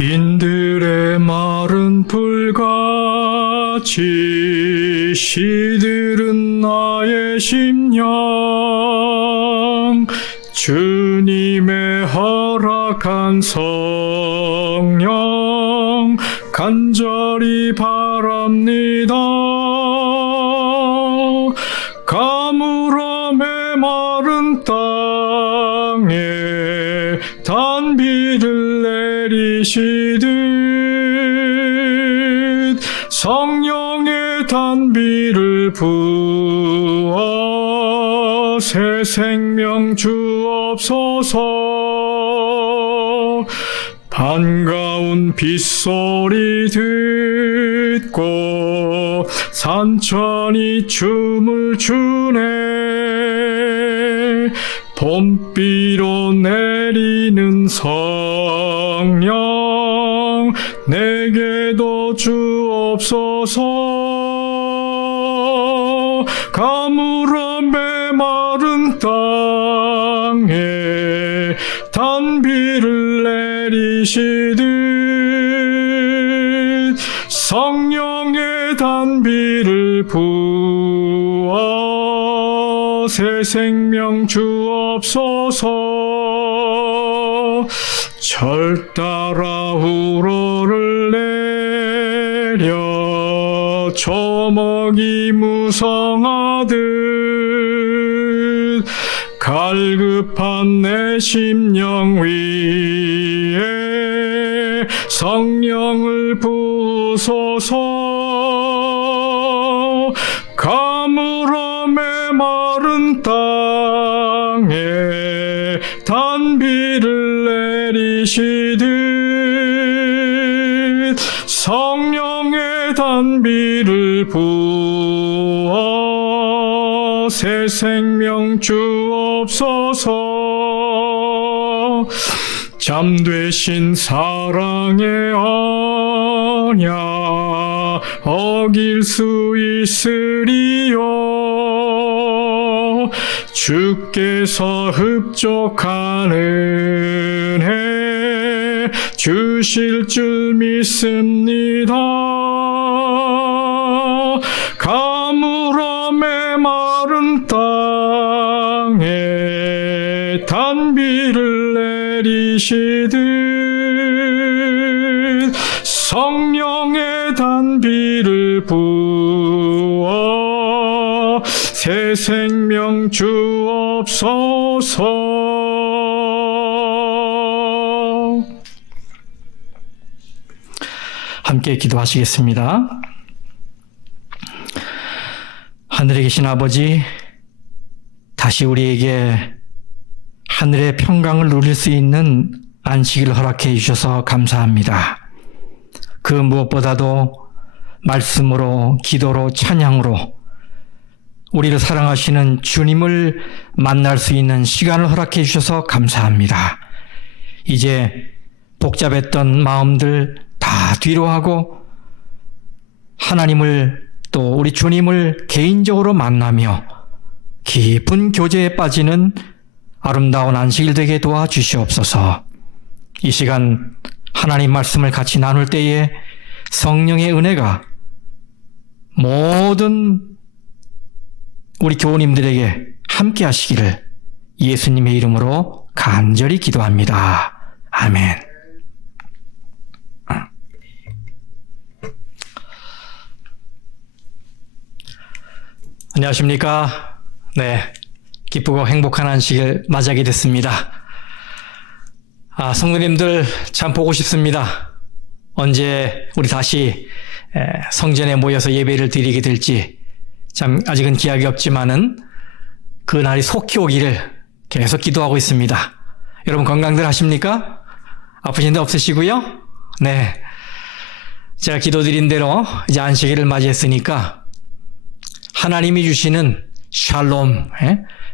빈들의 마른 풀같이 시들은 나의 심령, 주님의 허락한 성령 간절히 바랍니다. 가물어 메마른 땅에 단비를 내리시듯 성령의 단비를 부어 새 생명 주옵소서. 반가운 빗소리 듣고 산천이 춤을 추네. 봄비로 내리는 성령 내게도 주옵소서. 가물어 메마른 땅에 단비를 내리시듯 성령의 단비를 부어 새 생명 주옵소서. 절 따라 우러를 내려 조목이 무성하듯 갈급한 내 심령 위에 성령을 부으소서. 가물어 메마른 땅에 단비를 내리시듯 성령의 단비를 부어 새 생명 주옵소서. 잠되신 사랑의 언약 어길 수 있으리요. 주께서 흡족한 은혜 주실 줄 믿습니다. 가물어 메마른 땅에 단비를 내리시듯 성령의 단비를 부어 새 생명 주옵소서. 함께 기도하시겠습니다. 하늘에 계신 아버지, 다시 우리에게 하늘의 평강을 누릴 수 있는 안식일을 허락해 주셔서 감사합니다. 그 무엇보다도 말씀으로, 기도로, 찬양으로 우리를 사랑하시는 주님을 만날 수 있는 시간을 허락해 주셔서 감사합니다. 이제 복잡했던 마음들 다 뒤로하고 하나님을 또 우리 주님을 개인적으로 만나며 깊은 교제에 빠지는 아름다운 안식일 되게 도와주시옵소서. 이 시간 하나님 말씀을 같이 나눌 때에 성령의 은혜가 모든 우리 교우님들에게 함께 하시기를 예수님의 이름으로 간절히 기도합니다. 아멘. 안녕하십니까? 네, 기쁘고 행복한 안식일 맞이하게 됐습니다. 성도님들 참 보고 싶습니다. 언제 우리 다시 성전에 모여서 예배를 드리게 될지 참 아직은 기약이 없지만은 그 날이 속히 오기를 계속 기도하고 있습니다. 여러분 건강들 하십니까? 아프신 데 없으시고요? 네, 제가 기도드린 대로 이제 안식일을 맞이했으니까 하나님이 주시는 샬롬,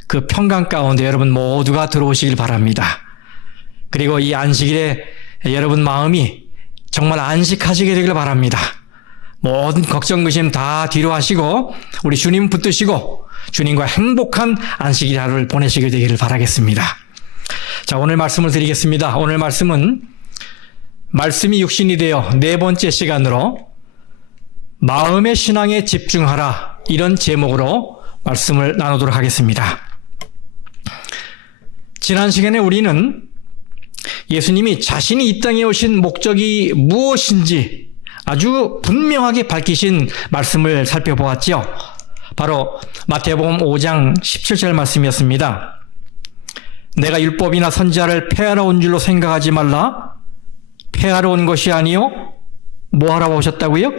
그 평강 가운데 여러분 모두가 들어오시길 바랍니다. 그리고 이 안식일에 여러분 마음이 정말 안식하시게 되길 바랍니다. 모든 걱정, 의심 다 뒤로 하시고 우리 주님 붙드시고 주님과 행복한 안식일 하루를 보내시게 되기를 바라겠습니다. 자, 오늘 말씀을 드리겠습니다. 오늘 말씀은 말씀이 육신이 되어 네 번째 시간으로 마음의 신앙에 집중하라, 이런 제목으로 말씀을 나누도록 하겠습니다. 지난 시간에 우리는 예수님이 자신이 이 땅에 오신 목적이 무엇인지 아주 분명하게 밝히신 말씀을 살펴보았죠. 바로 마태복음 5장 17절 말씀이었습니다. 내가 율법이나 선지자를 폐하러 온 줄로 생각하지 말라. 폐하러 온 것이 아니요 뭐 하러 오셨다고요?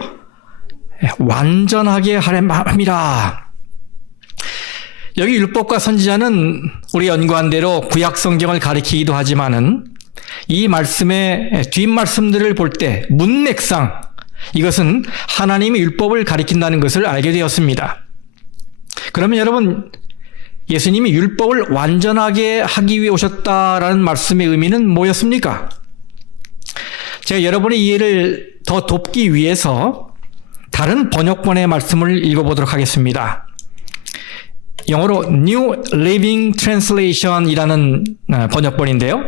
완전하게 하렵니다. 여기 율법과 선지자는 우리 연구한 대로 구약 성경을 가리키기도 하지만은 이 말씀의 뒷말씀들을 볼 때 문맥상 이것은 하나님의 율법을 가리킨다는 것을 알게 되었습니다. 그러면 여러분, 예수님이 율법을 완전하게 하기 위해 오셨다라는 말씀의 의미는 뭐였습니까? 제가 여러분의 이해를 더 돕기 위해서 다른 번역본의 말씀을 읽어보도록 하겠습니다. 영어로 New Living Translation이라는 번역본인데요.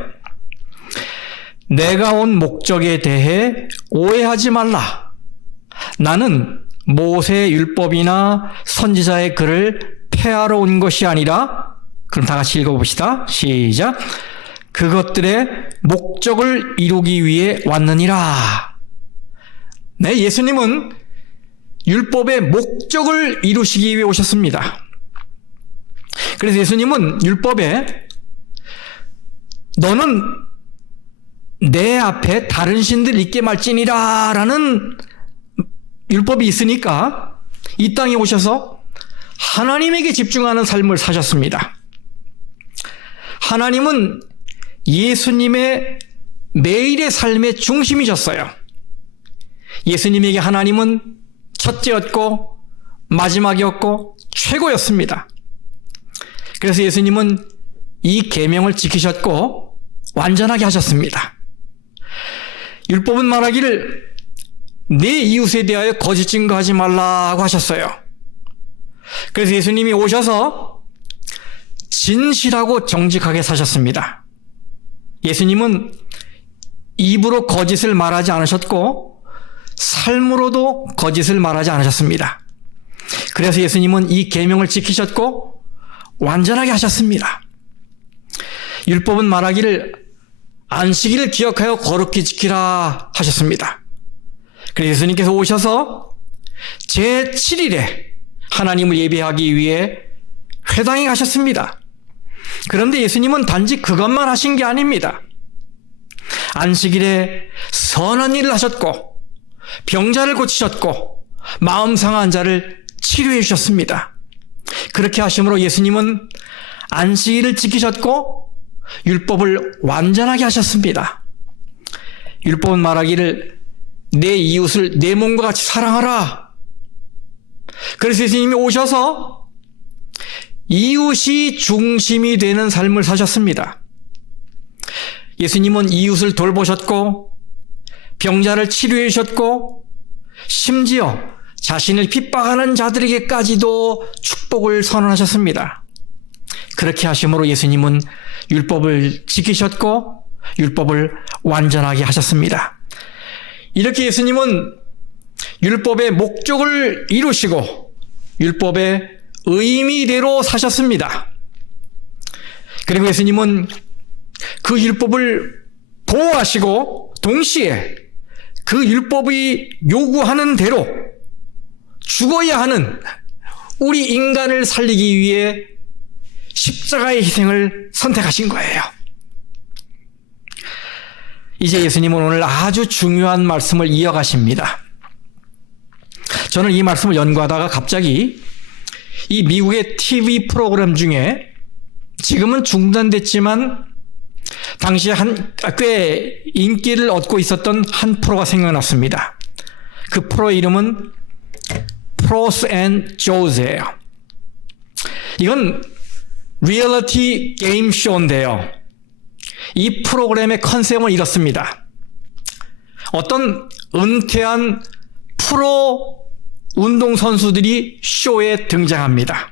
내가 온 목적에 대해 오해하지 말라. 나는 모세의 율법이나 선지자의 글을 폐하러 온 것이 아니라, 그럼 다 같이 읽어봅시다. 시작. 그것들의 목적을 이루기 위해 왔느니라. 네, 예수님은 율법의 목적을 이루시기 위해 오셨습니다. 그래서 예수님은 율법에 너는 내 앞에 다른 신들 있게 말지니라 라는 율법이 있으니까 이 땅에 오셔서 하나님에게 집중하는 삶을 사셨습니다. 하나님은 예수님의 매일의 삶의 중심이셨어요. 예수님에게 하나님은 첫째였고 마지막이었고 최고였습니다. 그래서 예수님은 이 계명을 지키셨고 완전하게 하셨습니다. 율법은 말하기를 내 이웃에 대하여 거짓 증거하지 말라고 하셨어요. 그래서 예수님이 오셔서 진실하고 정직하게 사셨습니다. 예수님은 입으로 거짓을 말하지 않으셨고 삶으로도 거짓을 말하지 않으셨습니다. 그래서 예수님은 이 계명을 지키셨고 완전하게 하셨습니다. 율법은 말하기를 안식일을 기억하여 거룩히 지키라 하셨습니다. 그래서 예수님께서 오셔서 제7일에 하나님을 예배하기 위해 회당에 가셨습니다. 그런데 예수님은 단지 그것만 하신 게 아닙니다. 안식일에 선한 일을 하셨고 병자를 고치셨고 마음 상한 자를 치료해 주셨습니다. 그렇게 하심으로 예수님은 안식일을 지키셨고 율법을 완전하게 하셨습니다. 율법은 말하기를 내 이웃을 내 몸과 같이 사랑하라. 그래서 예수님이 오셔서 이웃이 중심이 되는 삶을 사셨습니다. 예수님은 이웃을 돌보셨고 병자를 치료해 주셨고 심지어 자신을 핍박하는 자들에게까지도 축복을 선언하셨습니다. 그렇게 하심으로 예수님은 율법을 지키셨고 율법을 완전하게 하셨습니다. 이렇게 예수님은 율법의 목적을 이루시고 율법의 의미대로 사셨습니다. 그리고 예수님은 그 율법을 보호하시고 동시에 그 율법이 요구하는 대로 죽어야 하는 우리 인간을 살리기 위해 십자가의 희생을 선택하신 거예요. 이제 예수님은 오늘 아주 중요한 말씀을 이어가십니다. 저는 이 말씀을 연구하다가 갑자기 이 미국의 TV 프로그램 중에 지금은 중단됐지만 당시에 꽤 인기를 얻고 있었던 한 프로가 생각났습니다. 그 프로의 이름은 프로스 앤 조즈예요. 이건 리얼리티 게임 쇼인데요. 이 프로그램의 컨셉은 이렇습니다. 어떤 은퇴한 프로 운동선수들이 쇼에 등장합니다.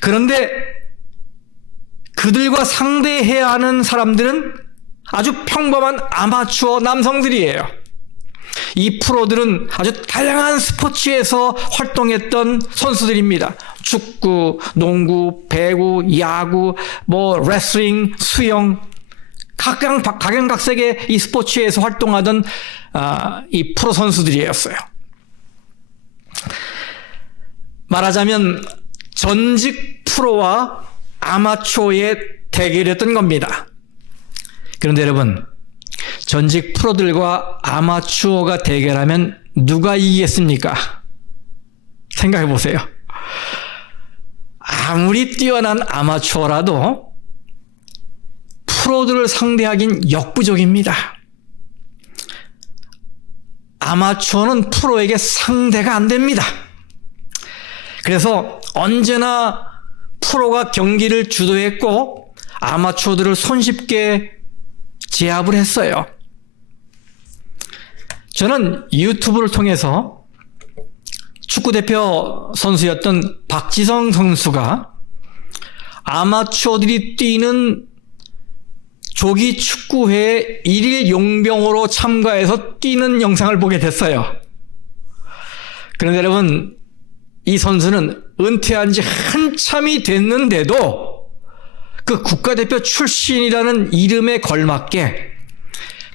그런데 그들과 상대해야 하는 사람들은 아주 평범한 아마추어 남성들이에요. 이 프로들은 아주 다양한 스포츠에서 활동했던 선수들입니다. 축구, 농구, 배구, 야구, 레슬링, 수영, 각양각색의 이 스포츠에서 활동하던 이 프로 선수들이었어요. 말하자면 전직 프로와 아마추어의 대결이었던 겁니다. 그런데 여러분, 전직 프로들과 아마추어가 대결하면 누가 이기겠습니까? 생각해 보세요. 아무리 뛰어난 아마추어라도 프로들을 상대하긴 역부족입니다. 아마추어는 프로에게 상대가 안 됩니다. 그래서 언제나 프로가 경기를 주도했고 아마추어들을 손쉽게 제압을 했어요. 저는 유튜브를 통해서 축구대표 선수였던 박지성 선수가 아마추어들이 뛰는 조기 축구회에 일일 용병으로 참가해서 뛰는 영상을 보게 됐어요. 그런데 여러분, 이 선수는 은퇴한 지 한참이 됐는데도 그 국가대표 출신이라는 이름에 걸맞게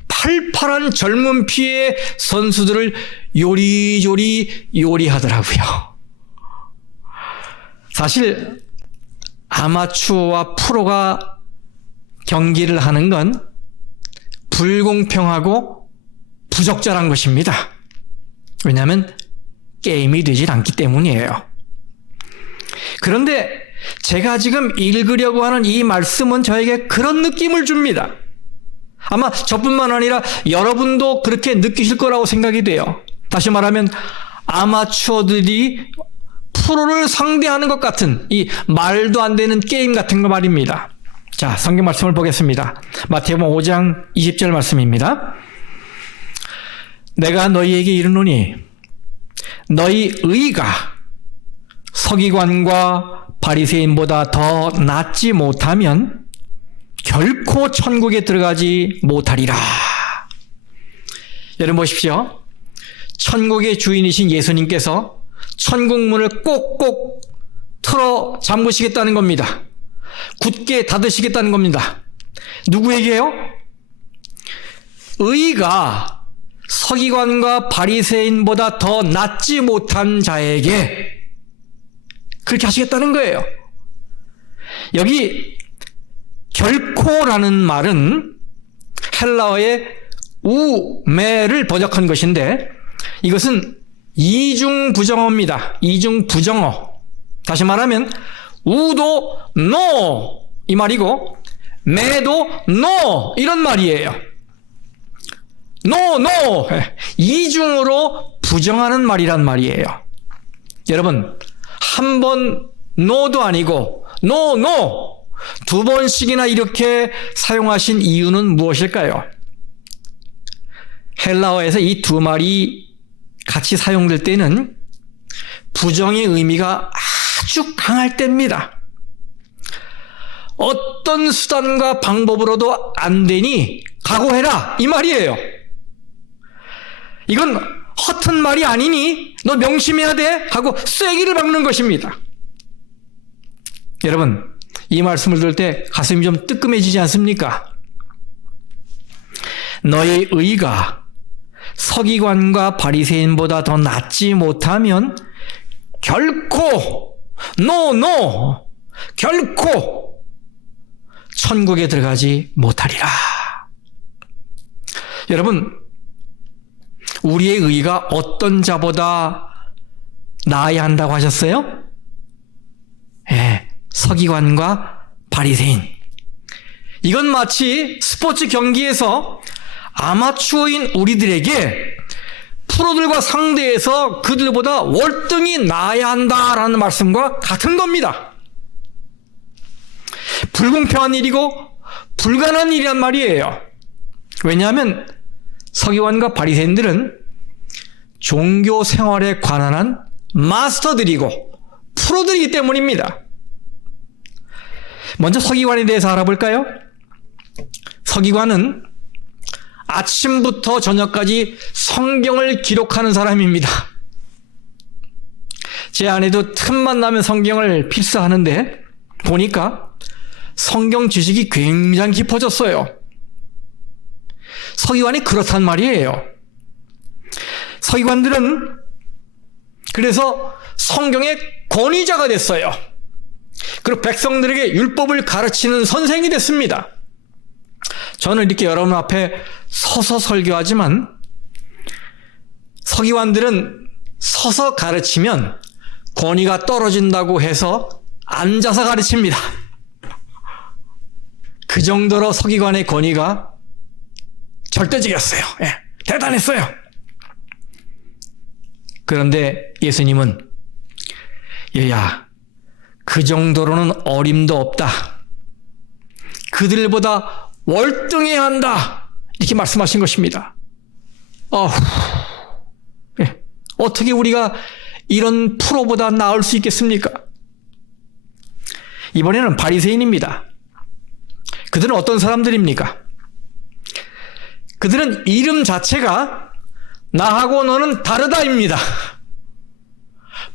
팔팔한 젊은 피의 선수들을 요리조리 요리하더라고요. 사실 아마추어와 프로가 경기를 하는 건 불공평하고 부적절한 것입니다. 왜냐하면 게임이 되질 않기 때문이에요. 그런데 제가 지금 읽으려고 하는 이 말씀은 저에게 그런 느낌을 줍니다. 아마 저뿐만 아니라 여러분도 그렇게 느끼실 거라고 생각이 돼요. 다시 말하면 아마추어들이 프로를 상대하는 것 같은 이 말도 안 되는 게임 같은 거 말입니다. 자, 성경 말씀을 보겠습니다. 마태복음 5장 20절 말씀입니다. 내가 너희에게 이르노니 너희 의가 서기관과 바리새인보다 더 낫지 못하면 결코 천국에 들어가지 못하리라. 여러분 보십시오. 천국의 주인이신 예수님께서 천국 문을 꼭꼭 틀어 잠그시겠다는 겁니다. 굳게 닫으시겠다는 겁니다. 누구에게요? 의가 서기관과 바리새인보다 더 낫지 못한 자에게 그렇게 하시겠다는 거예요. 여기 결코라는 말은 헬라어의 우메를 번역한 것인데 이것은 이중부정어입니다. 이중부정어. 다시 말하면 우도 no 이 말이고 매도 no 이런 말이에요. no 이중으로 부정하는 말이란 말이에요. 여러분, 한 번 no도 아니고 no 두 번씩이나 이렇게 사용하신 이유는 무엇일까요? 헬라어에서 이 두 말이 같이 사용될 때는 부정의 의미가 아주 강할 때입니다. 어떤 수단과 방법으로도 안 되니 각오해라 이 말이에요. 이건 허튼 말이 아니니 너 명심해야 돼 하고 쐐기를 박는 것입니다. 여러분, 이 말씀을 들을 때 가슴이 좀 뜨끔해지지 않습니까? 너의 의가 서기관과 바리새인보다 더 낫지 못하면 결코 결코 천국에 들어가지 못하리라. 여러분, 우리의 의가 어떤 자보다 나아야 한다고 하셨어요? 예, 서기관과 바리새인. 이건 마치 스포츠 경기에서 아마추어인 우리들에게 프로들과 상대해서 그들보다 월등히 나아야 한다라는 말씀과 같은 겁니다. 불공평한 일이고 불가능한 일이란 말이에요. 왜냐하면 서기관과 바리새인들은 종교 생활에 관한 한 마스터들이고 프로들이기 때문입니다. 먼저 서기관에 대해서 알아볼까요? 서기관은 아침부터 저녁까지 성경을 기록하는 사람입니다. 제 아내도 틈만 나면 성경을 필사하는데 보니까 성경 지식이 굉장히 깊어졌어요. 서기관이 그렇단 말이에요. 서기관들은 그래서 성경의 권위자가 됐어요. 그리고 백성들에게 율법을 가르치는 선생이 됐습니다. 저는 이렇게 여러분 앞에 서서 설교하지만 서기관들은 서서 가르치면 권위가 떨어진다고 해서 앉아서 가르칩니다. 그 정도로 서기관의 권위가 절대적이었어요. 예, 대단했어요. 그런데 예수님은 얘야, 그 정도로는 어림도 없다. 그들보다 월등해야 한다. 이렇게 말씀하신 것입니다. 예, 어떻게 우리가 이런 프로보다 나을 수 있겠습니까? 이번에는 바리새인입니다. 그들은 어떤 사람들입니까? 그들은 이름 자체가 나하고 너는 다르다입니다.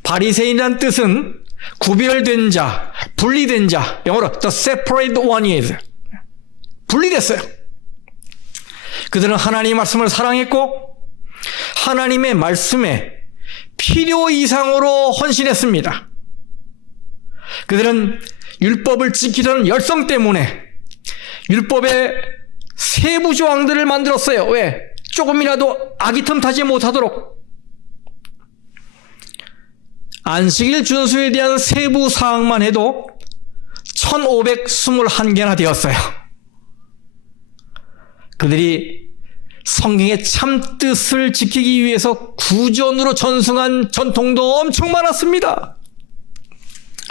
바리새인이란 뜻은 구별된 자, 분리된 자, 영어로 the separate one is. 분리됐어요. 그들은 하나님의 말씀을 사랑했고 하나님의 말씀에 필요 이상으로 헌신했습니다. 그들은 율법을 지키려는 열성 때문에 율법의 세부 조항들을 만들었어요. 왜? 조금이라도 아기틈타지 못하도록. 안식일 준수에 대한 세부 사항만 해도 1521개나 되었어요. 그들이 성경의 참뜻을 지키기 위해서 구전으로 전승한 전통도 엄청 많았습니다.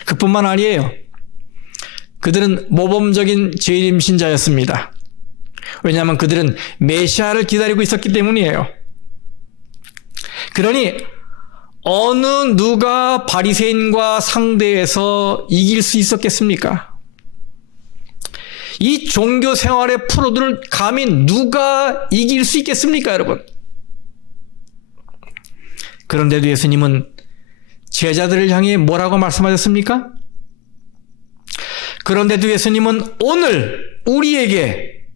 그뿐만 아니에요. 그들은 모범적인 재림 신자였습니다. 왜냐하면 그들은 메시아를 기다리고 있었기 때문이에요. 그러니 어느 누가 바리새인과 상대해서 이길 수 있었겠습니까? 이 종교 생활의 프로들을 감히 누가 이길 수 있겠습니까, 여러분? 그런데도 예수님은 제자들을 향해 뭐라고 말씀하셨습니까? 그런데도 예수님은 오늘 우리에게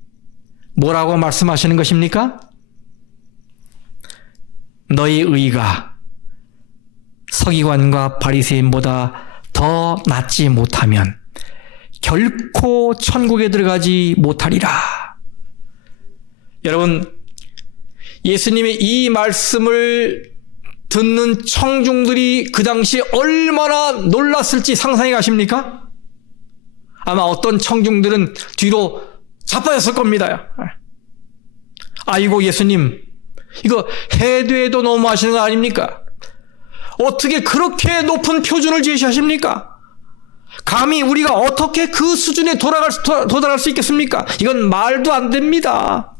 뭐라고 말씀하시는 것입니까? 너희 의가 서기관과 바리새인보다 더 낫지 못하면 결코 천국에 들어가지 못하리라. 여러분, 예수님의 이 말씀을 듣는 청중들이 그 당시 얼마나 놀랐을지 상상해 가십니까? 아마 어떤 청중들은 뒤로 자빠졌을 겁니다. 아이고, 예수님, 이거 해도 해도 너무하시는 거 아닙니까? 어떻게 그렇게 높은 표준을 제시하십니까? 감히 우리가 어떻게 그 수준에 도달할 수 있겠습니까? 이건 말도 안 됩니다.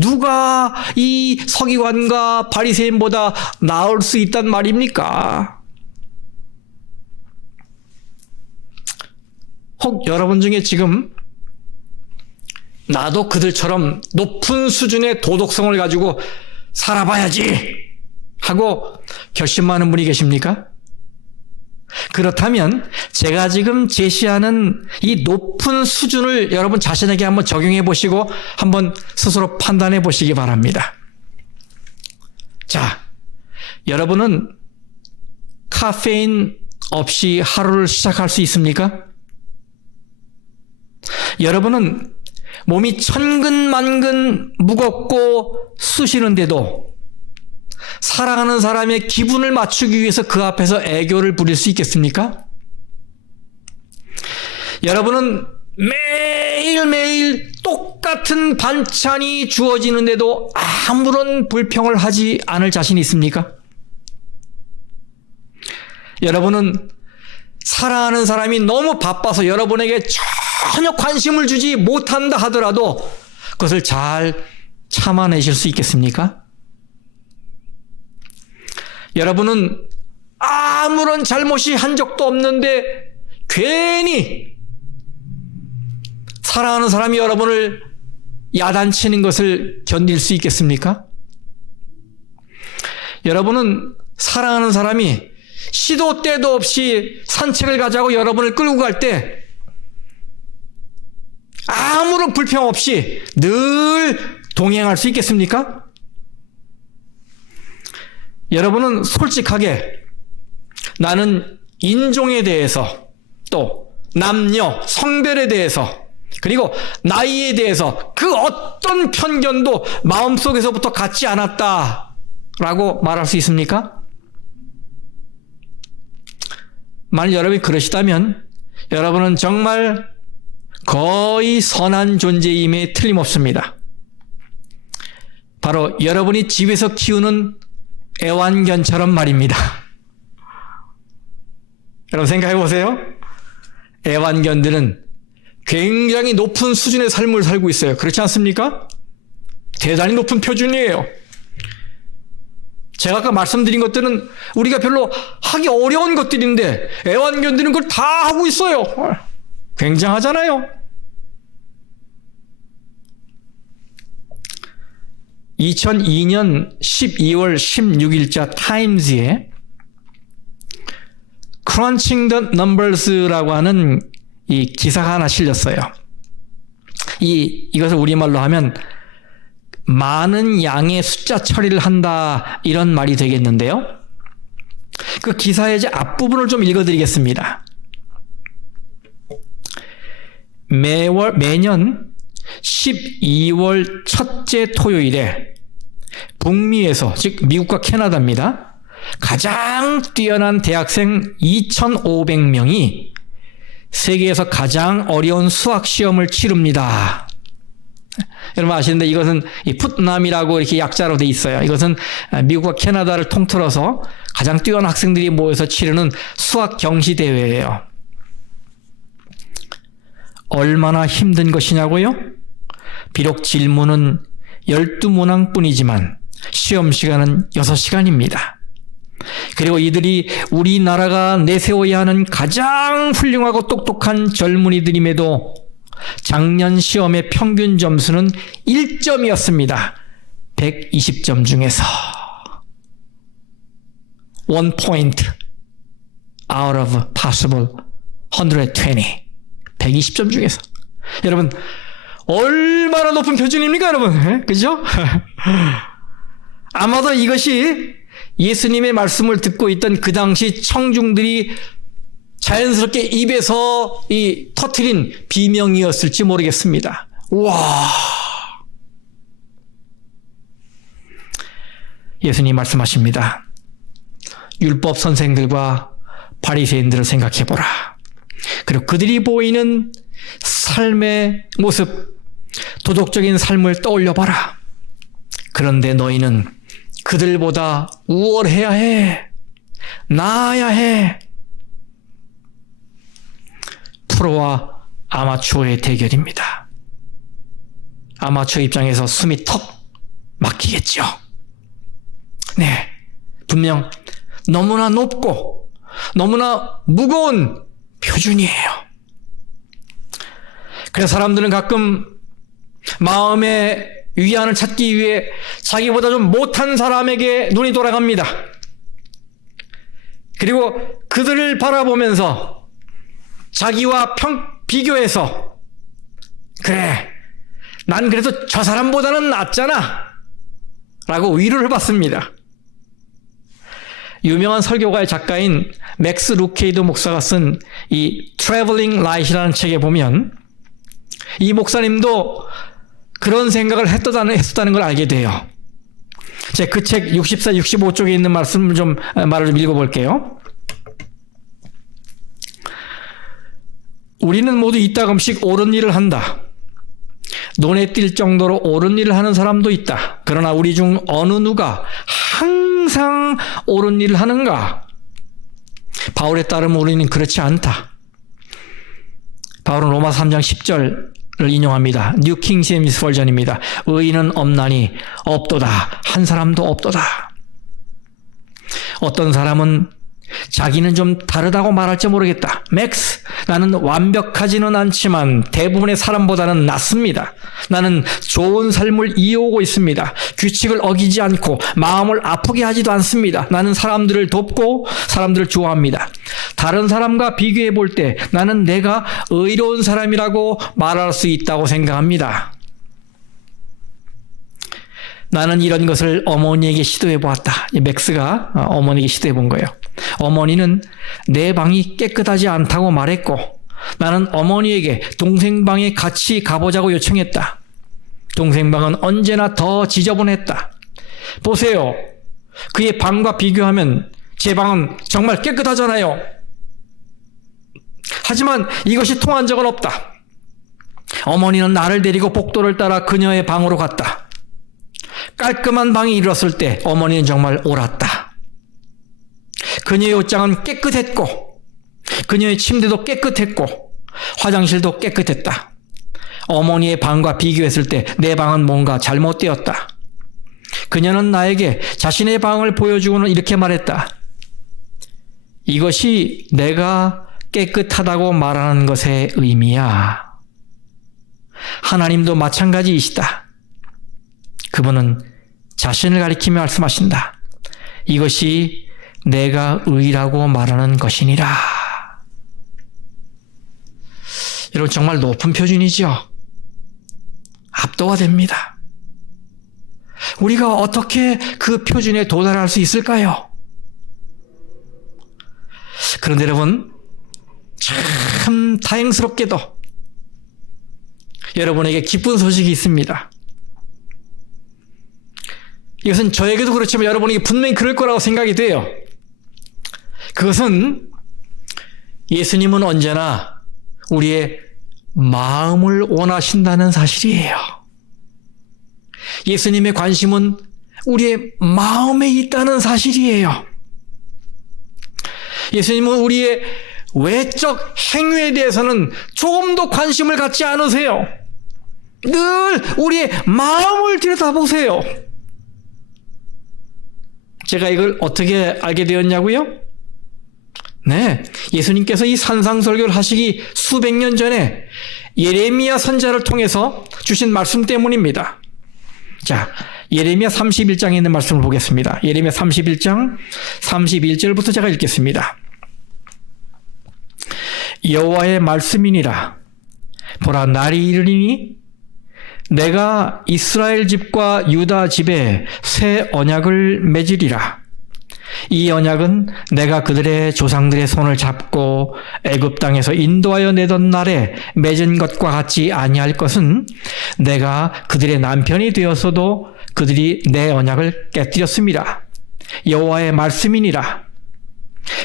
누가 이 서기관과 바리새인보다 나을 수 있단 말입니까? 혹 여러분 중에 지금 나도 그들처럼 높은 수준의 도덕성을 가지고 살아봐야지 하고 결심하는 분이 계십니까? 그렇다면 제가 지금 제시하는 이 높은 수준을 여러분 자신에게 한번 적용해 보시고 한번 스스로 판단해 보시기 바랍니다. 자, 여러분은 카페인 없이 하루를 시작할 수 있습니까? 여러분은 몸이 천근만근 무겁고 쑤시는데도 사랑하는 사람의 기분을 맞추기 위해서 그 앞에서 애교를 부릴 수 있겠습니까? 여러분은 매일매일 똑같은 반찬이 주어지는데도 아무런 불평을 하지 않을 자신이 있습니까? 여러분은 사랑하는 사람이 너무 바빠서 여러분에게 전혀 관심을 주지 못한다 하더라도 그것을 잘 참아내실 수 있겠습니까? 여러분은 아무런 잘못이 한 적도 없는데 괜히 사랑하는 사람이 여러분을 야단치는 것을 견딜 수 있겠습니까? 여러분은 사랑하는 사람이 시도 때도 없이 산책을 가자고 여러분을 끌고 갈 때 아무런 불평 없이 늘 동행할 수 있겠습니까? 여러분은 솔직하게 나는 인종에 대해서 또 남녀, 성별에 대해서 그리고 나이에 대해서 그 어떤 편견도 마음속에서부터 갖지 않았다라고 말할 수 있습니까? 만약 여러분이 그러시다면 여러분은 정말 거의 선한 존재임에 틀림없습니다. 바로 여러분이 집에서 키우는 애완견처럼 말입니다. 여러분 생각해 보세요. 애완견들은 굉장히 높은 수준의 삶을 살고 있어요. 그렇지 않습니까? 대단히 높은 표준이에요. 제가 아까 말씀드린 것들은 우리가 별로 하기 어려운 것들인데 애완견들은 그걸 다 하고 있어요. 굉장하잖아요. 2002년 12월 16일자 타임즈에 Crunching the Numbers라고 하는 이 기사가 하나 실렸어요. 이것을 우리말로 하면 많은 양의 숫자 처리를 한다 이런 말이 되겠는데요. 그 기사의 이제 앞부분을 좀 읽어드리겠습니다. 매년 12월 첫째 토요일에 북미에서 즉 미국과 캐나다입니다. 가장 뛰어난 대학생 2,500명이 세계에서 가장 어려운 수학 시험을 치릅니다. 여러분 아시는데 이것은 풋남이라고 이렇게 약자로 돼 있어요. 이것은 미국과 캐나다를 통틀어서 가장 뛰어난 학생들이 모여서 치르는 수학 경시 대회예요. 얼마나 힘든 것이냐고요? 비록 질문은 12문항뿐이지만 시험 시간은 6시간입니다. 그리고 이들이 우리나라가 내세워야 하는 가장 훌륭하고 똑똑한 젊은이들임에도 작년 시험의 평균 점수는 1점이었습니다. 120점 중에서 1 point out of possible 120. 120점 중에서. 여러분 얼마나 높은 표준입니까 여러분? 그죠? 아마도 이것이 예수님의 말씀을 듣고 있던 그 당시 청중들이 자연스럽게 입에서 터트린 비명이었을지 모르겠습니다. 와! 예수님 말씀하십니다. 율법 선생들과 바리새인들을 생각해보라. 그리고 그들이 보이는 삶의 모습, 도덕적인 삶을 떠올려봐라. 그런데 너희는 그들보다 우월해야 해. 나아야 해. 프로와 아마추어의 대결입니다. 아마추어 입장에서 숨이 턱 막히겠죠. 네, 분명 너무나 높고 너무나 무거운 표준이에요. 그래서 사람들은 가끔 마음의 위안을 찾기 위해 자기보다 좀 못한 사람에게 눈이 돌아갑니다. 그리고 그들을 바라보면서 자기와 비교해서 그래, 난 그래도 저 사람보다는 낫잖아 라고 위로를 받습니다. 유명한 설교가의 작가인 맥스 루케이드 목사가 쓴 이 Traveling Light이라는 책에 보면 이 목사님도 그런 생각을 했다는 걸 알게 돼요. 제가 그 책 64, 65쪽에 있는 말을 좀 읽어볼게요. 우리는 모두 이따금씩 옳은 일을 한다. 눈에 띌 정도로 옳은 일을 하는 사람도 있다. 그러나 우리 중 어느 누가 항상 옳은 일을 하는가? 바울에 따르면 우리는 그렇지 않다. 바울은 로마 3장 10절을 인용합니다. 뉴 킹 제임스 버전입니다. 의인은 없나니 없도다. 한 사람도 없도다. 어떤 사람은 자기는 좀 다르다고 말할지 모르겠다. 맥스, 나는 완벽하지는 않지만 대부분의 사람보다는 낫습니다. 나는 좋은 삶을 이어오고 있습니다. 규칙을 어기지 않고 마음을 아프게 하지도 않습니다. 나는 사람들을 돕고 사람들을 좋아합니다. 다른 사람과 비교해 볼 때 나는 내가 의로운 사람이라고 말할 수 있다고 생각합니다. 나는 이런 것을 어머니에게 시도해 보았다. 맥스가 어머니에게 시도해 본 거예요. 어머니는 내 방이 깨끗하지 않다고 말했고 나는 어머니에게 동생 방에 같이 가보자고 요청했다. 동생 방은 언제나 더 지저분했다. 보세요. 그의 방과 비교하면 제 방은 정말 깨끗하잖아요. 하지만 이것이 통한 적은 없다. 어머니는 나를 데리고 복도를 따라 그녀의 방으로 갔다. 깔끔한 방이 이뤘을 때 어머니는 정말 옳았다. 그녀의 옷장은 깨끗했고 그녀의 침대도 깨끗했고 화장실도 깨끗했다. 어머니의 방과 비교했을 때 내 방은 뭔가 잘못되었다. 그녀는 나에게 자신의 방을 보여주고는 이렇게 말했다. 이것이 내가 깨끗하다고 말하는 것의 의미야. 하나님도 마찬가지이시다. 그분은 자신을 가리키며 말씀하신다. 이것이 내가 의라고 말하는 것이니라. 여러분 정말 높은 표준이죠. 압도가 됩니다. 우리가 어떻게 그 표준에 도달할 수 있을까요? 그런데 여러분 참 다행스럽게도 여러분에게 기쁜 소식이 있습니다. 이것은 저에게도 그렇지만 여러분에게 분명히 그럴 거라고 생각이 돼요. 그것은 예수님은 언제나 우리의 마음을 원하신다는 사실이에요. 예수님의 관심은 우리의 마음에 있다는 사실이에요. 예수님은 우리의 외적 행위에 대해서는 조금도 관심을 갖지 않으세요. 늘 우리의 마음을 들여다보세요. 제가 이걸 어떻게 알게 되었냐고요? 네, 예수님께서 이 산상설교를 하시기 수백 년 전에 예레미야 선지자를 통해서 주신 말씀 때문입니다. 자, 예레미야 31장에 있는 말씀을 보겠습니다. 예레미야 31장 31절부터 제가 읽겠습니다. 여호와의 말씀이니라. 보라, 날이 이르리니 내가 이스라엘 집과 유다 집에 새 언약을 맺으리라. 이 언약은 내가 그들의 조상들의 손을 잡고 애굽 땅에서 인도하여 내던 날에 맺은 것과 같지 아니할 것은 내가 그들의 남편이 되었어도 그들이 내 언약을 깨뜨렸습니다. 여호와의 말씀이니라.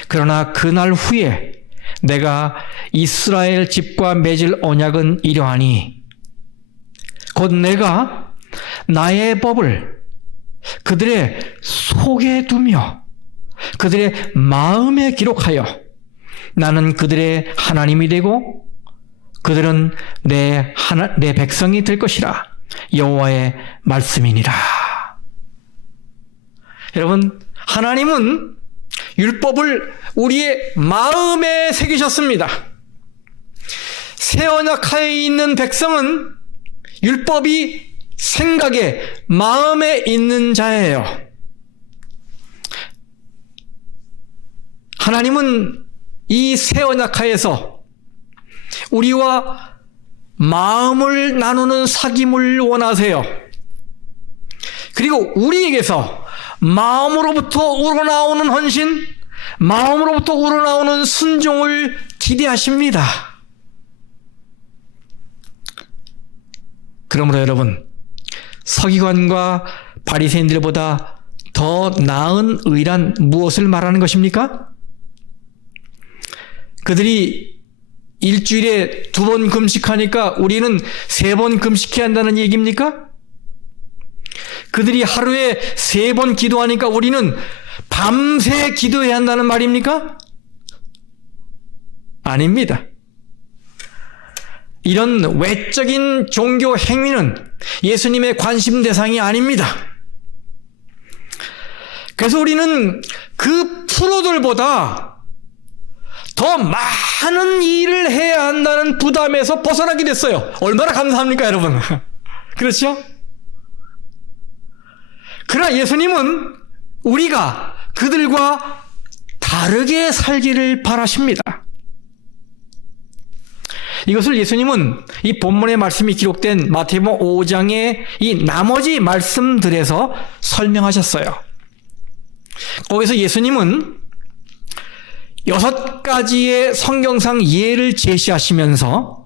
그러나 그날 후에 내가 이스라엘 집과 맺을 언약은 이러하니 곧 내가 나의 법을 그들의 속에 두며 그들의 마음에 기록하여 나는 그들의 하나님이 되고 그들은 내 백성이 될 것이라. 여호와의 말씀이니라. 여러분, 하나님은 율법을 우리의 마음에 새기셨습니다. 새 언약하에 있는 백성은 율법이 생각에, 마음에 있는 자예요. 하나님은 이 새 언약하에서 우리와 마음을 나누는 사귐을 원하세요. 그리고 우리에게서 마음으로부터 우러나오는 헌신, 마음으로부터 우러나오는 순종을 기대하십니다. 그러므로 여러분, 서기관과 바리새인들보다 더 나은 의란 무엇을 말하는 것입니까? 그들이 일주일에 2번 금식하니까 우리는 3번 금식해야 한다는 얘기입니까? 그들이 하루에 3번 기도하니까 우리는 밤새 기도해야 한다는 말입니까? 아닙니다. 이런 외적인 종교 행위는 예수님의 관심 대상이 아닙니다. 그래서 우리는 그 프로들보다 더 많은 일을 해야 한다는 부담에서 벗어나게 됐어요. 얼마나 감사합니까, 여러분? 그렇죠? 그러나 예수님은 우리가 그들과 다르게 살기를 바라십니다. 이것을 예수님은 이 본문의 말씀이 기록된 마태복음 5장의 이 나머지 말씀들에서 설명하셨어요. 거기서 예수님은 6가지의 성경상 예를 제시하시면서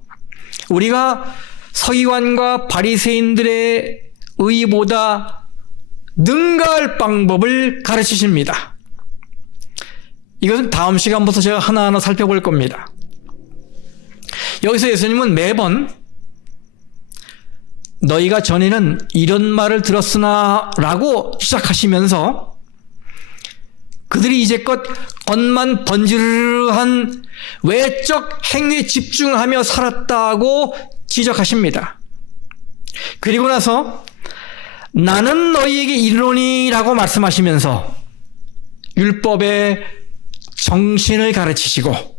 우리가 서기관과 바리새인들의 의보다 능가할 방법을 가르치십니다. 이것은 다음 시간부터 제가 하나하나 살펴볼 겁니다. 여기서 예수님은 매번 너희가 전에는 이런 말을 들었으나 라고 시작하시면서 그들이 이제껏 겉만 번지르르한 외적 행위에 집중하며 살았다고 지적하십니다. 그리고 나서 나는 너희에게 이르노니 라고 말씀하시면서 율법의 정신을 가르치시고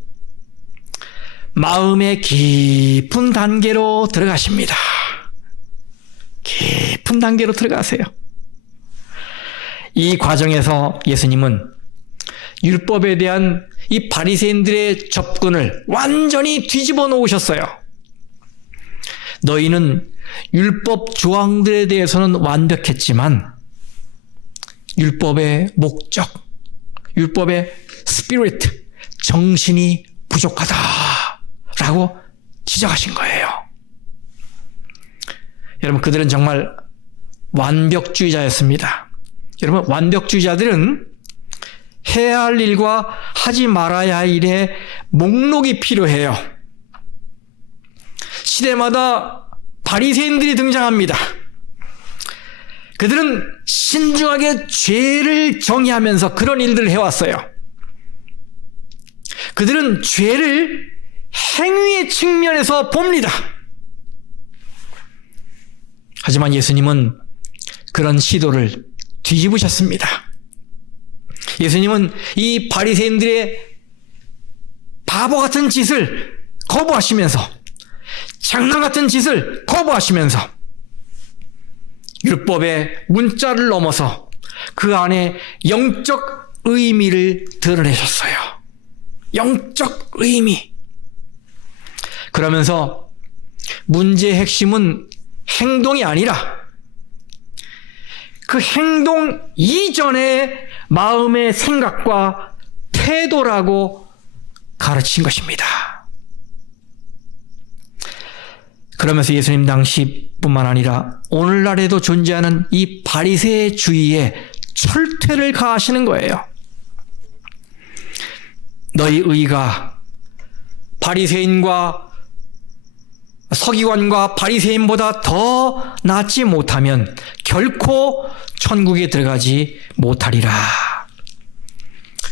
마음의 깊은 단계로 들어가십니다. 깊은 단계로 들어가세요. 이 과정에서 예수님은 율법에 대한 이 바리새인들의 접근을 완전히 뒤집어 놓으셨어요. 너희는 율법 조항들에 대해서는 완벽했지만 율법의 목적, 율법의 스피리트, 정신이 부족하다라고 지적하신 거예요. 여러분, 그들은 정말 완벽주의자였습니다. 여러분, 완벽주의자들은 해야 할 일과 하지 말아야 할 일의 목록이 필요해요. 시대마다 바리새인들이 등장합니다. 그들은 신중하게 죄를 정의하면서 그런 일들을 해왔어요. 그들은 죄를 행위의 측면에서 봅니다. 하지만 예수님은 그런 시도를 뒤집으셨습니다. 예수님은 이 바리새인들의 바보 같은 짓을 거부하시면서, 장난 같은 짓을 거부하시면서 율법의 문자를 넘어서 그 안에 영적 의미를 드러내셨어요. 영적 의미. 그러면서 문제의 핵심은 행동이 아니라 그 행동 이전의 마음의 생각과 태도라고 가르친 것입니다. 그러면서 예수님 당시뿐만 아니라 오늘날에도 존재하는 이 바리새주의에 철퇴를 가하시는 거예요. 너희 의가 바리새인과 서기관과 바리새인보다 더 낫지 못하면 결코 천국에 들어가지 못하리라.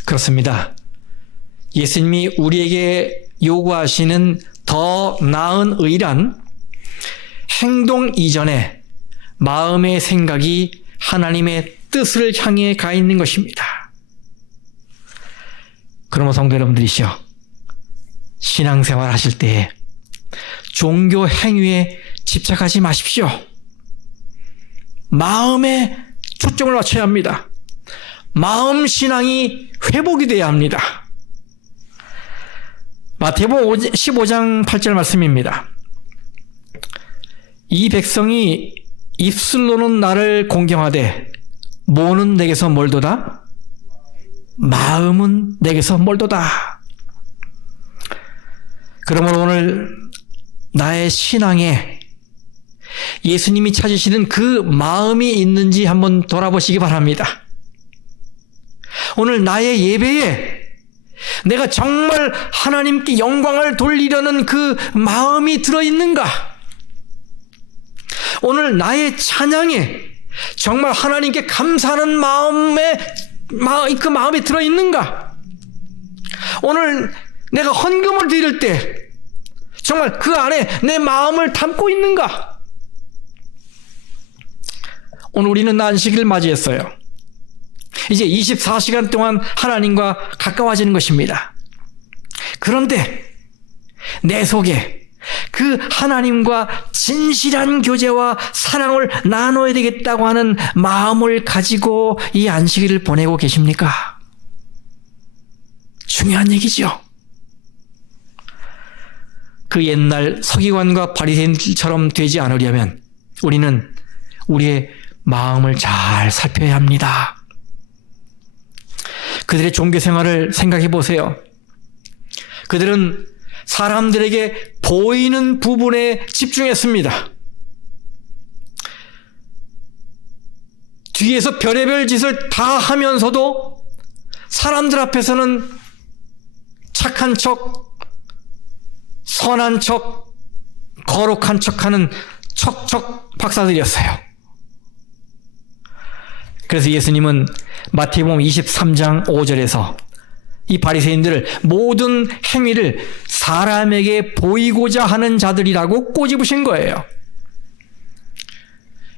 그렇습니다. 예수님이 우리에게 요구하시는 더 나은 의란 행동 이전에 마음의 생각이 하나님의 뜻을 향해 가 있는 것입니다. 그러면 성도 여러분들이시여, 신앙생활 하실 때 종교 행위에 집착하지 마십시오. 마음에 초점을 맞춰야 합니다. 마음 신앙이 회복이 돼야 합니다. 마태복음 15장 8절 말씀입니다. 이 백성이 입술로는 나를 공경하되 모는 내게서 멀도다, 마음은 내게서 멀도다. 그러므로 오늘 나의 신앙에 예수님이 찾으시는 그 마음이 있는지 한번 돌아보시기 바랍니다. 오늘 나의 예배에 내가 정말 하나님께 영광을 돌리려는 그 마음이 들어있는가? 오늘 나의 찬양에 정말 하나님께 감사하는 그 마음이 들어있는가? 오늘 내가 헌금을 드릴 때 정말 그 안에 내 마음을 담고 있는가? 오늘 우리는 안식일을 맞이했어요. 이제 24시간 동안 하나님과 가까워지는 것입니다. 그런데 내 속에 그 하나님과 진실한 교제와 사랑을 나눠야 되겠다고 하는 마음을 가지고 이 안식일을 보내고 계십니까? 중요한 얘기죠. 그 옛날 서기관과 바리새인처럼 되지 않으려면 우리는 우리의 마음을 잘 살펴야 합니다. 그들의 종교 생활을 생각해 보세요. 그들은 사람들에게 보이는 부분에 집중했습니다. 뒤에서 별의별 짓을 다 하면서도 사람들 앞에서는 착한 척, 선한 척, 거룩한 척하는 척척 박사들이었어요. 그래서 예수님은 마태복음 23장 5절에서 이 바리새인들을 모든 행위를 사람에게 보이고자 하는 자들이라고 꼬집으신 거예요.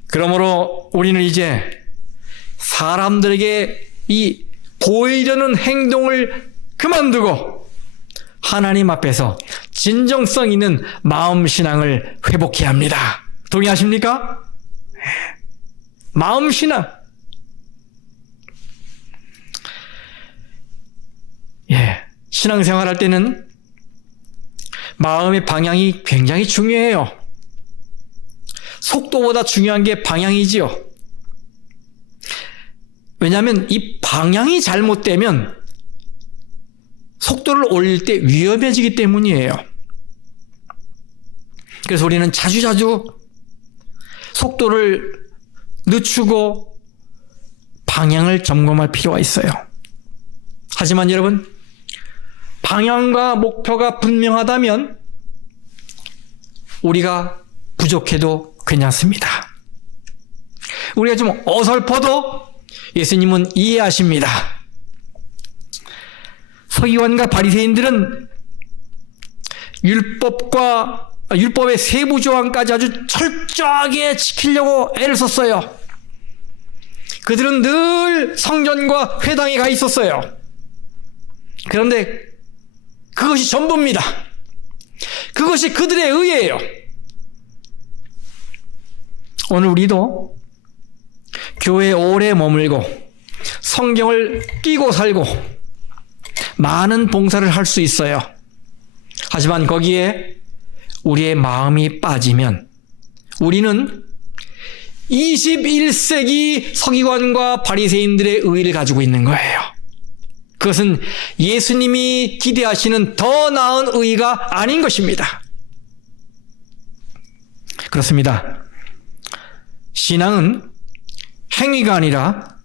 그러므로 우리는 이제 사람들에게 이 보이려는 행동을 그만두고 하나님 앞에서 진정성 있는 마음 신앙을 회복해야 합니다. 동의하십니까? 마음 신앙. 신앙생활 할 때는 마음의 방향이 굉장히 중요해요. 속도보다 중요한 게 방향이지요. 왜냐하면 이 방향이 잘못되면 속도를 올릴 때 위험해지기 때문이에요. 그래서 우리는 자주자주 속도를 늦추고 방향을 점검할 필요가 있어요. 하지만 여러분, 방향과 목표가 분명하다면 우리가 부족해도 괜찮습니다. 우리가 좀 어설퍼도 예수님은 이해하십니다. 서기관과 바리새인들은 율법의 세부 조항까지 아주 철저하게 지키려고 애를 썼어요. 그들은 늘 성전과 회당에 가 있었어요. 그런데 그것이 전부입니다. 그것이 그들의 의예요. 오늘 우리도 교회에 오래 머물고 성경을 끼고 살고 많은 봉사를 할 수 있어요. 하지만 거기에 우리의 마음이 빠지면 우리는 21세기 서기관과 바리새인들의 의를 가지고 있는 거예요. 그것은 예수님이 기대하시는 더 나은 의가 아닌 것입니다. 그렇습니다. 신앙은 행위가 아니라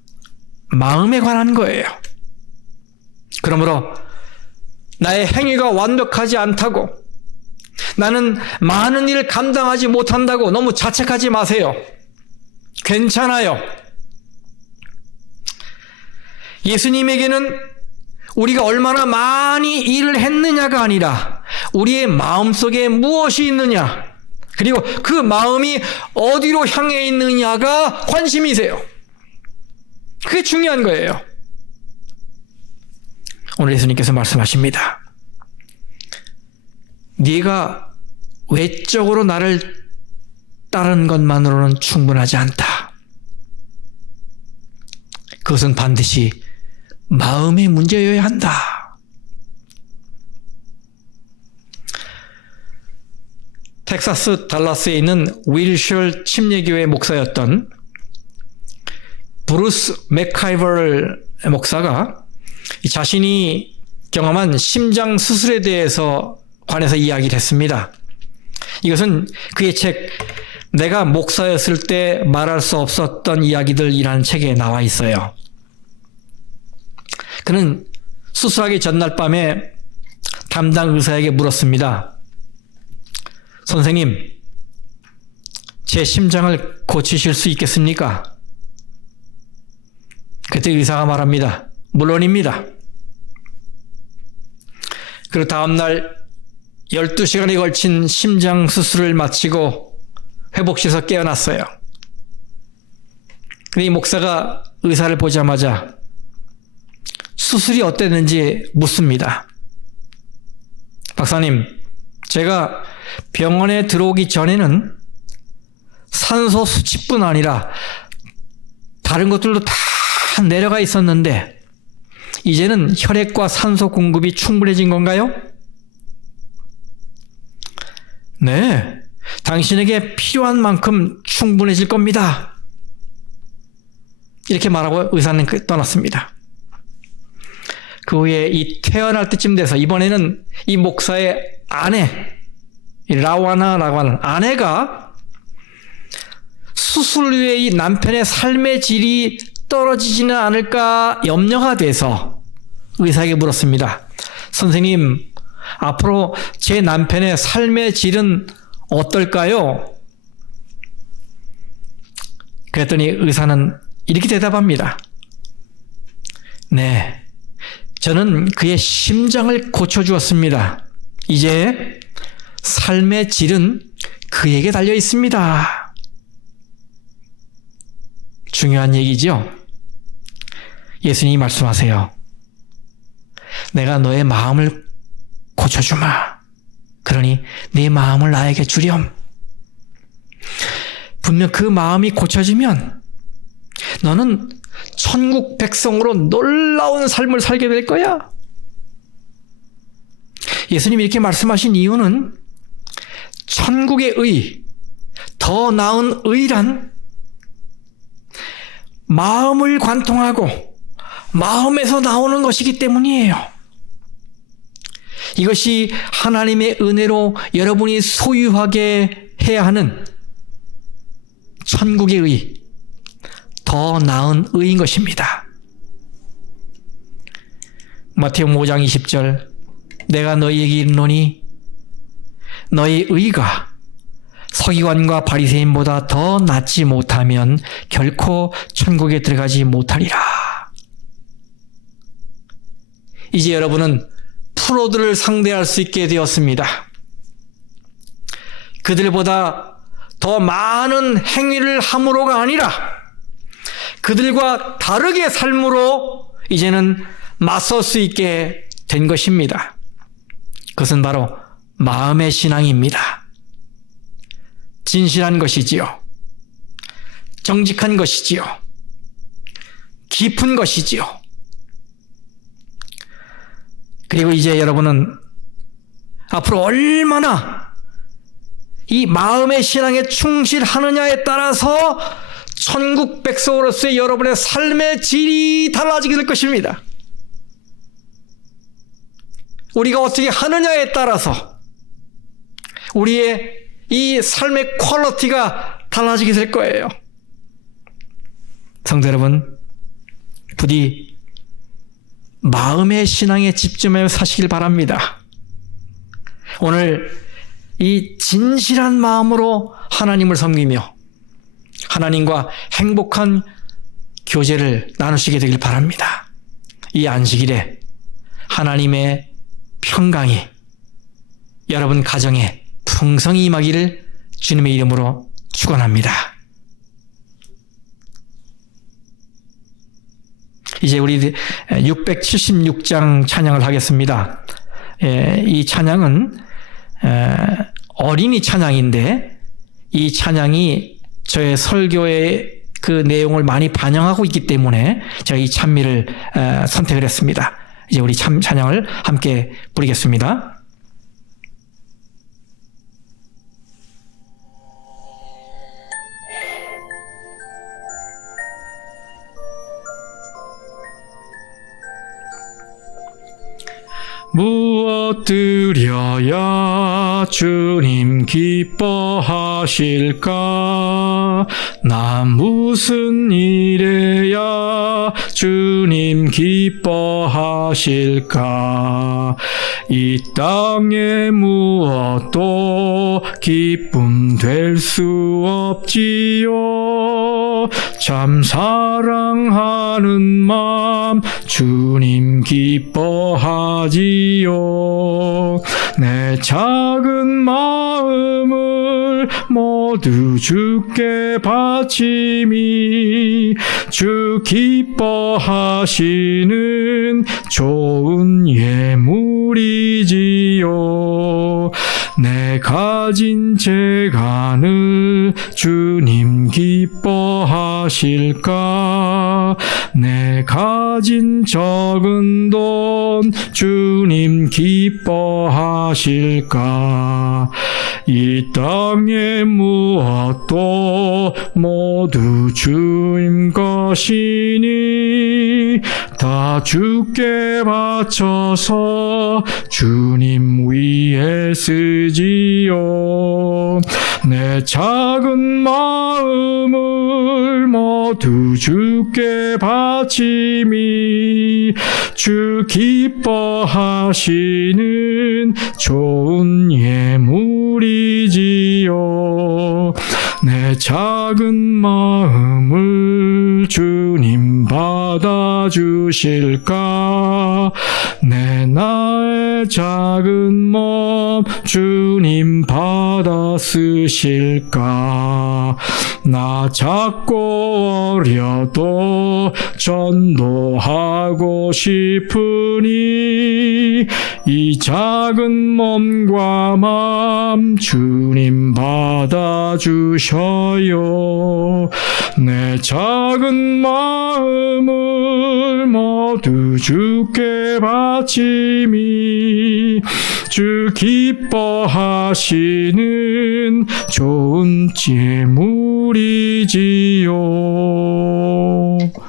마음에 관한 거예요. 그러므로 나의 행위가 완벽하지 않다고, 나는 많은 일을 감당하지 못한다고 너무 자책하지 마세요. 괜찮아요. 예수님에게는 우리가 얼마나 많이 일을 했느냐가 아니라 우리의 마음속에 무엇이 있느냐, 그리고 그 마음이 어디로 향해 있느냐가 관심이세요. 그게 중요한 거예요. 오늘 예수님께서 말씀하십니다. 네가 외적으로 나를 따르는 것만으로는 충분하지 않다. 그것은 반드시 마음의 문제여야 한다. 텍사스 달라스에 있는 윌셔 침례교회 목사였던 브루스 맥카이버 목사가 자신이 경험한 심장 수술에 대해서 관해서 이야기를 했습니다. 이것은 그의 책 내가 목사였을 때 말할 수 없었던 이야기들이라는 책에 나와 있어요. 그는 수술하기 전날 밤에 담당 의사에게 물었습니다. 선생님, 제 심장을 고치실 수 있겠습니까? 그때 의사가 말합니다. 물론입니다. 그리고 다음날 12시간에 걸친 심장 수술을 마치고 회복실에서 깨어났어요. 근데 이 목사가 의사를 보자마자 수술이 어땠는지 묻습니다. 박사님, 제가 병원에 들어오기 전에는 산소 수치뿐 아니라 다른 것들도 다 내려가 있었는데 이제는 혈액과 산소 공급이 충분해진 건가요? 네, 당신에게 필요한 만큼 충분해질 겁니다. 이렇게 말하고 의사는 떠났습니다. 그 후에 이 태어날 때쯤 돼서 이번에는 이 목사의 아내, 라와나라고 하는 아내가 수술 후에 이 남편의 삶의 질이 떨어지지는 않을까 염려가 돼서 의사에게 물었습니다. 선생님, 앞으로 제 남편의 삶의 질은 어떨까요? 그랬더니 의사는 이렇게 대답합니다. 네, 저는 그의 심장을 고쳐주었습니다. 이제 삶의 질은 그에게 달려 있습니다. 중요한 얘기죠? 예수님이 말씀하세요. 내가 너의 마음을 고쳐주마. 그러니 네 마음을 나에게 주렴. 분명 그 마음이 고쳐지면 너는 천국 백성으로 놀라운 삶을 살게 될 거야. 예수님이 이렇게 말씀하신 이유는 천국의 의, 더 나은 의란 마음을 관통하고 마음에서 나오는 것이기 때문이에요. 이것이 하나님의 은혜로 여러분이 소유하게 해야 하는 천국의 의, 더 나은 의인 것입니다. 마태복음 5장 20절, 내가 너희에게 이르노니 너희 의가 서기관과 바리새인보다 더 낫지 못하면 결코 천국에 들어가지 못하리라. 이제 여러분은 프로들을 상대할 수 있게 되었습니다. 그들보다 더 많은 행위를 함으로가 아니라 그들과 다르게 삶으로 이제는 맞설 수 있게 된 것입니다. 그것은 바로 마음의 신앙입니다. 진실한 것이지요. 정직한 것이지요. 깊은 것이지요. 그리고 이제 여러분은 앞으로 얼마나 이 마음의 신앙에 충실하느냐에 따라서 천국 백성으로서의 여러분의 삶의 질이 달라지게 될 것입니다. 우리가 어떻게 하느냐에 따라서 우리의 이 삶의 퀄리티가 달라지게 될 거예요. 성도 여러분, 부디 마음의 신앙에 집중하여 사시길 바랍니다. 오늘 이 진실한 마음으로 하나님을 섬기며 하나님과 행복한 교제를 나누시게 되길 바랍니다. 이 안식일에 하나님의 평강이 여러분 가정에 풍성히 임하기를 주님의 이름으로 축원합니다. 이제 우리 676장 찬양을 하겠습니다. 이 찬양은 어린이 찬양인데 이 찬양이 저의 설교의 그 내용을 많이 반영하고 있기 때문에 제가 이 찬미를 선택을 했습니다. 이제 우리 찬양을 함께 부르겠습니다. 무엇 드려야 주님 기뻐하실까? 나 무슨 일해야 주님 기뻐하실까? 이 땅에 무엇도 기쁨 될 수 없지요. 참 사랑하는 마음 주님 기뻐하지요. 내 작은 마음을 모두 주께 바치미 주 기뻐하시는 좋은 예물이지요. 가진 재간을 주님 기뻐하실까? 내 가진 적은 돈 주님 기뻐하실까? 이 땅의 무엇도 모두 주님 것이니 다 주께 바쳐서 주님 위에 쓰지요. 내 작은 마음을 모두 주께 바치미 주 기뻐하시는 좋은 예물이지요. 내 작은 마음을 주님 받아주실까? 내 나의 작은 몸 주님 받아 쓰실까? 나 작고 어려도 전도하고 싶으니 이 작은 몸과 마음 주님 받아주셔요. 내 작은 마음을 모두 주께 바치미 주 기뻐하시는 좋은 예물이지요.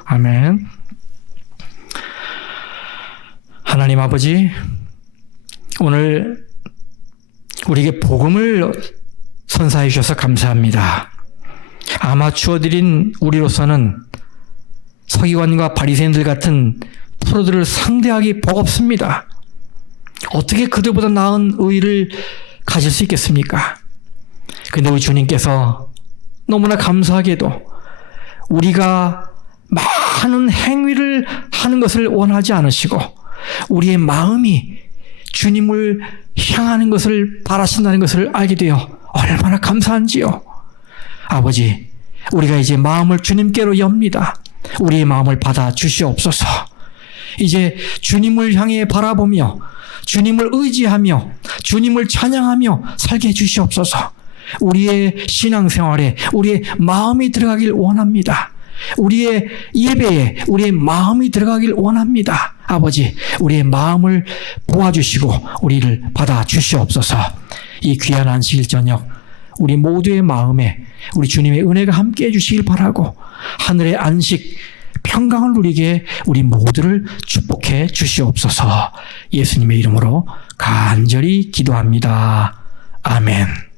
아멘. 하나님 아버지, 오늘 우리에게 복음을 선사해 주셔서 감사합니다. 아마추어들인 우리로서는 서기관과 바리새인들 같은 프로들을 상대하기 버겁습니다. 어떻게 그들보다 나은 의의를 가질 수 있겠습니까? 그런데 우리 주님께서 너무나 감사하게도 우리가 많은 행위를 하는 것을 원하지 않으시고 우리의 마음이 주님을 향하는 것을 바라신다는 것을 알게 되어 얼마나 감사한지요. 아버지, 우리가 이제 마음을 주님께로 엽니다. 우리의 마음을 받아 주시옵소서. 이제 주님을 향해 바라보며 주님을 의지하며 주님을 찬양하며 살게 해주시옵소서. 우리의 신앙생활에 우리의 마음이 들어가길 원합니다. 우리의 예배에 우리의 마음이 들어가길 원합니다. 아버지, 우리의 마음을 보아주시고 우리를 받아 주시옵소서. 이 귀한 안식일 저녁 우리 모두의 마음에 우리 주님의 은혜가 함께 해주시길 바라고 하늘의 안식 평강을 누리게 우리 모두를 축복해 주시옵소서. 예수님의 이름으로 간절히 기도합니다. 아멘.